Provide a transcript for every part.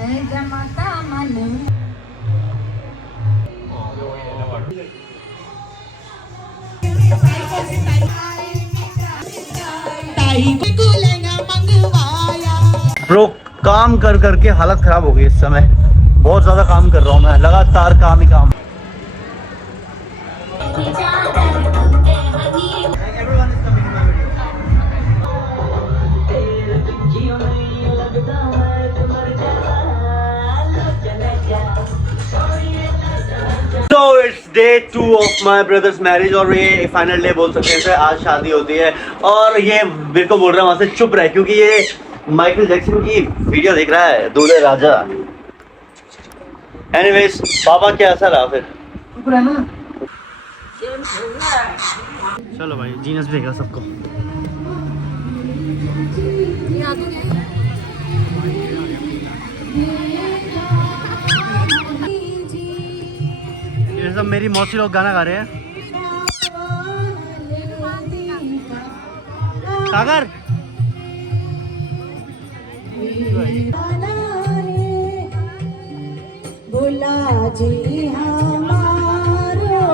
जमाता मन ब्रो काम कर करके हालत खराब हो गई इस समय। बहुत ज्यादा काम कर रहा हूँ मैं, लगातार काम ही काम। So it's day 2 of my brother's marriage और ये फाइनल डे बोल सकते हैं। आज शादी होती है और ये मेरे को बोल रहा है वहां से चुप रहे क्योंकि ये माइकल जैक्सन की वीडियो देख रहा है, दूल्हे राजा। एनीवेज पापा कैसा रहा फिर? चलो भाई जीनस भेगा सबको। ये सब मेरी मौसी लोग गाना गा रहे हैं। सागर भोला जी हमारो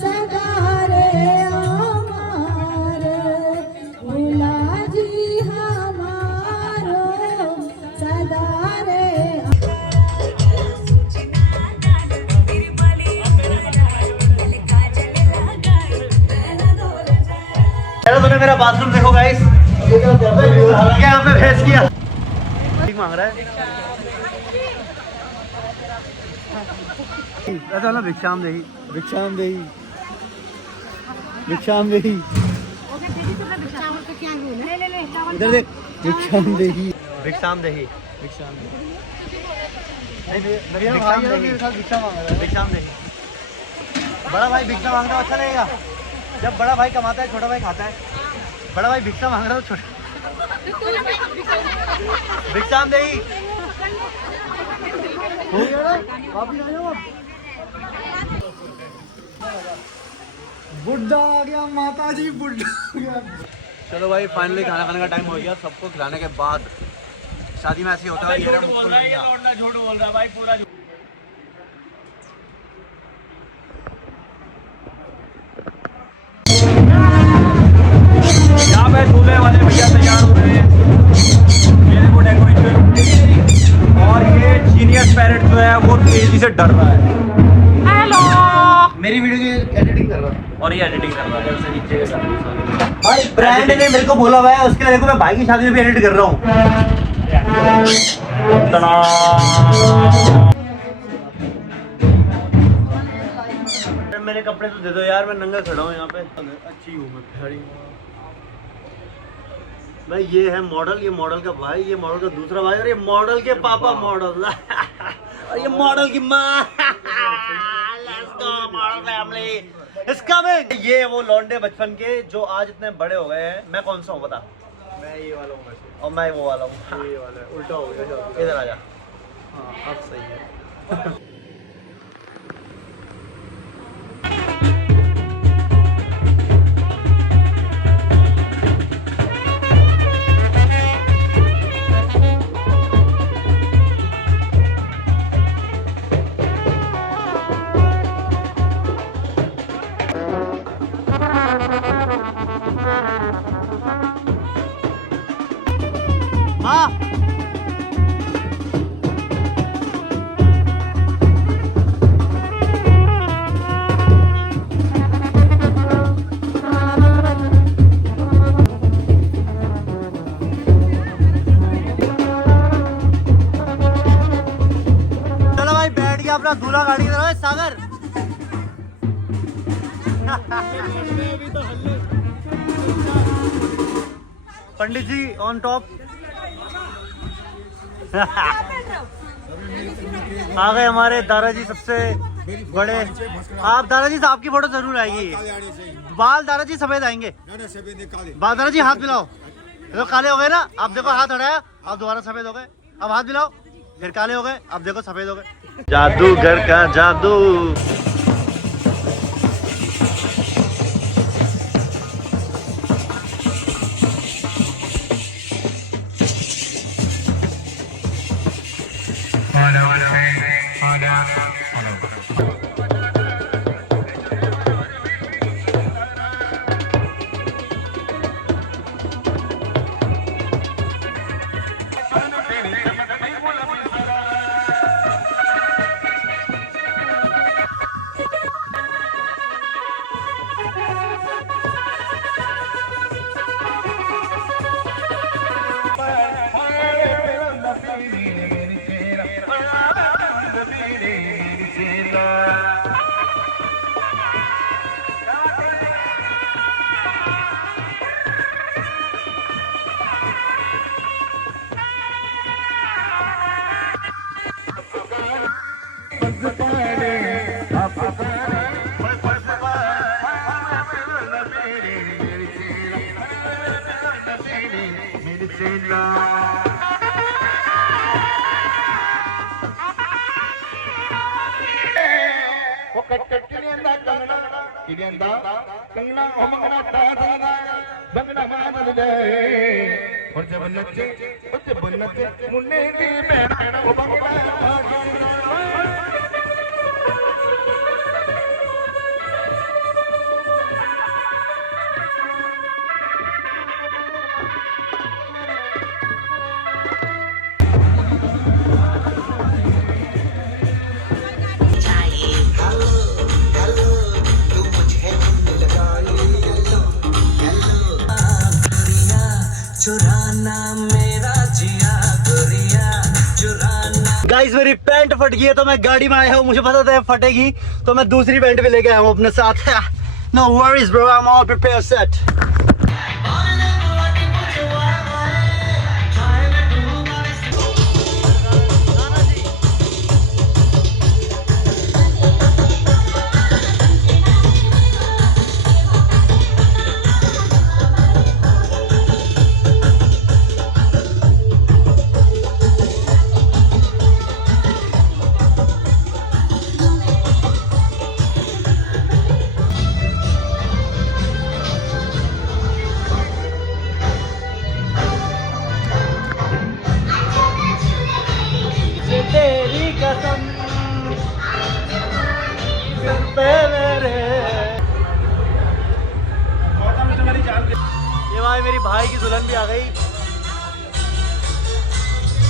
सदारे हमारे, भोला जी हमारो सदारे। तूने मेरा बाथरूम देखो गाइस, क्या आपने भेज किया? ठीक मांग रहा है। ऐसा ना भिक्षाम देही, भिक्षाम देही, भिक्षाम देही। इधर देख, भिक्षाम देही, भिक्षाम देही, भिक्षाम देही। भिक्षाम देही। बड़ा भाई भिक्षा मांग रहा अच्छा लगेगा। जब बड़ा भाई कमाता है छोटा भाई खाता है। बड़ा भाई भिक्षा मांग रहा है तो छोटा भिक्षाम देही। हो गया ना, वापस आ जाओ। बुड्ढा आ गया, माता जी बुड्ढा आ गया। चलो भाई फाइनली खाना खाने का टाइम हो गया। सबको खिलाने के बाद शादी में ऐसे होता है। झूठ बोल रहा है भाई, पूरा झूठ। यहाँ पे दूल्हे वाले भैया तैयार हो रहे हैं, मेरे को डेकोरेशन। और ये जीनियस पैरेट जो है वो तेजी से डर रहा है। हेलो, मेरी वीडियो की एडिटिंग कर रहा है और ये एडिटिंग कर रहा है जैसे नीचे का। भाई ब्रांड ने मेरे को बोला हुआ है, उसके लिए देखो मैं भाई की शादी में भी एडिट कर रहा हूँ। मेरे कपड़े तो दे दो यार, मैं नंगा खड़ा हूँ यहाँ पे। अच्छी हूँ मैं खड़ी। भाई ये है मॉडल, ये मॉडल का भाई, ये मॉडल का दूसरा भाई और ये मॉडल के पापा मॉडल और ये मॉडल की माँ। Let's go model family is coming. ये वो लौंडे बचपन के जो आज इतने बड़े हो गए हैं। मैं कौन सा हूँ बता? मैं ये वाला हूँ और मैं वो वाला हूँ। ये वाला उल्टा हो गया। इधर आ जा। हाँ अब सही है। अपना दूल्हा गाड़ी की तरह सागर। पंडित जी ऑन टॉप। आ गए हमारे दादाजी सबसे बड़े। आप दादाजी साहब की फोटो जरूर आएगी। बाल दादाजी सफेद आएंगे। बाल दादाजी हाथ मिलाओ। देखो काले हो गए ना, अब देखो हाथ हटाया, अब दोबारा सफेद हो गए। अब हाथ मिलाओ, फिर काले हो गए, अब देखो सफेद हो गए। जादूगर का जादू। कंगना हो मंगना बंगना मान ले और जब नचे मुन्ने दी भैन ओ बंगना गाइस मेरी पैंट फट गई है तो मैं गाड़ी में आया हूँ, मुझे पता था फटेगी तो मैं दूसरी पैंट भी लेके आया हूँ अपने साथ। No worries bro, I am all prepare set. तेरी कसम सिर पे मेरे। ये भाई मेरी भाई की दुल्हन भी आ गई।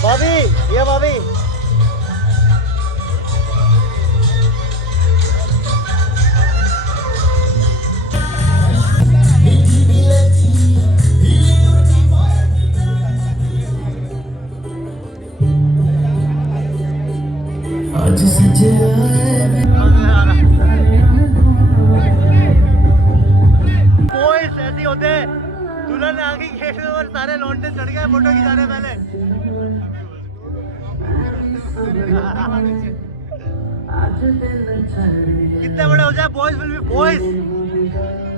भाभी, ये भाभी बॉयज ऐसे ही होते हैं, दुल्हन आ गई गेट में और सारे लौंडे चढ़ गए फोटो खिंचाने पहले। कितने बड़े हो जाए बॉयज विल बी बॉयज।